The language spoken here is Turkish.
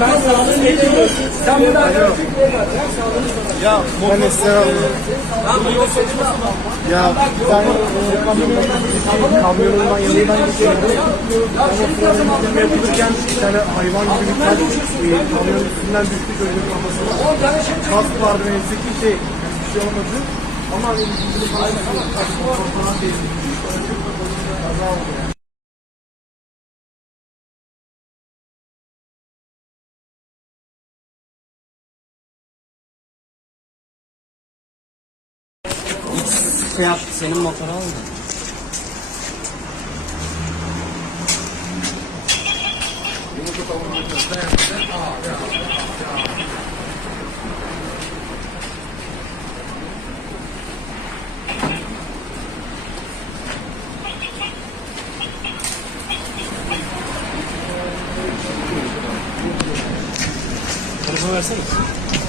ben sağlığını ediyorum. Sen burada Ya ben Esra Ya bir tane e, kamyonun kamyonundan yanından geçiyordu. Ben yapılırken bir tane hayvan gibi bir kalp e, kamyonun üstünden düştü çocuğun kafasına. Kask vardı neyse ki şey bir şey olmadı. Ama hani falan kask falan değil. Şey yaptı, senin motoru aldı. Telefonu versene.